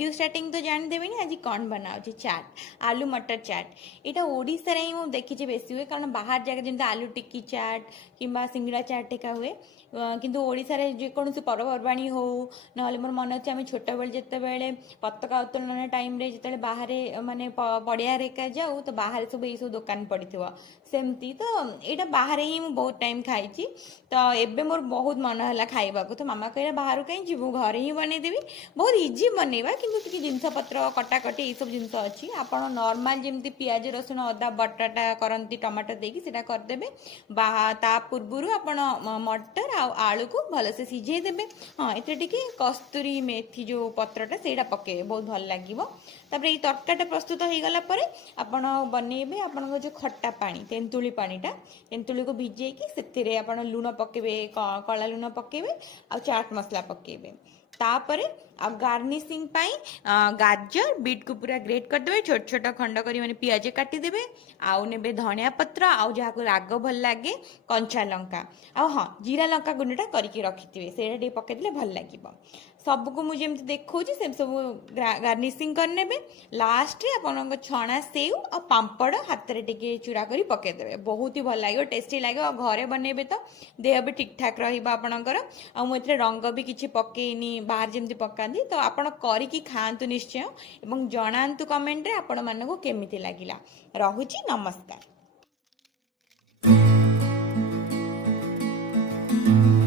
Video starting तो जानदेवी आज कौन बनाऊँ चाट आलू मटर चाट यहाँ ओडिशा रे ही देखी बेसी हुए कारण बाहर जगह जमी आलू टिक्की चाट किंबा सिंगड़ा चाट टेका हुए किंतु ओडिशा रे जेकोसी पर्वपर्वाणी हो ना मोर मन अच्छे आम छोट बेले जिते पताका उत्तोलन टाइम रे जिते बाहर माने पड़िया रेका जाऊ तो बाहर सब ये सब दुकान पड़ी सेमती तो यहाँ बाहर ही मुझे बहुत टाइम खाई तो एबे मोर बहुत मन है खाइबा तो मामा कह बाहर कहीं जीवु घरे ही बनईदेवी बहुत इजी बनइबा किंतु जिनस पत्र कटाकटी ये सब जिनस अच्छी आपड़ नॉर्मल जमी पियाज रसुण अदा बटाटा करती टमाटो देकी सेटा करदेबे ता पूर्व आपण मटर आलू को भलसे सिझे देबे हाँ ये टिके कस्तूरी मेथी जो पत्रटा सेटा पकेबे बहुत भल लगिवो तापर ये तरकाटा प्रस्तुत हो गला परे आपण बनइबे आपण जो खट्टा पानी तेंतुली पानीटा तेंतुली को भिजेकी से आपण लुण पकेबे कला लुण पकेबे आ चाट मसला पकेबे तापरे अब गार्निशिंग पाई गाजर बीट को पूरा ग्रेट करदे छोट छोट खंड करी माने पियाज काटिदेबे आउ नेबे धनिया पत्र आउ जहाँ को राग भल लगे कंचा लंका आ हाँ जीरा लंका गुंडा करके रखिथे से पकईदे भल लगे सबको मुझे देखा से सब गार्निशिंग करने लास्ट रे आपन छणा सेव और पांपड़ हाथ में टे चूरा कर पकईदे बहुत ही भल लगे टेस्टी लगे और घरे बनइबे तो देह भी ठीक ठाक रहा मुझे रंग भी किसी पकईनी बाहर जमी पका तो आपण करिकी खातु निश्चय एवं जनातु कमेंट रे आपण मानक केमिति लागिला। रहुची नमस्कार।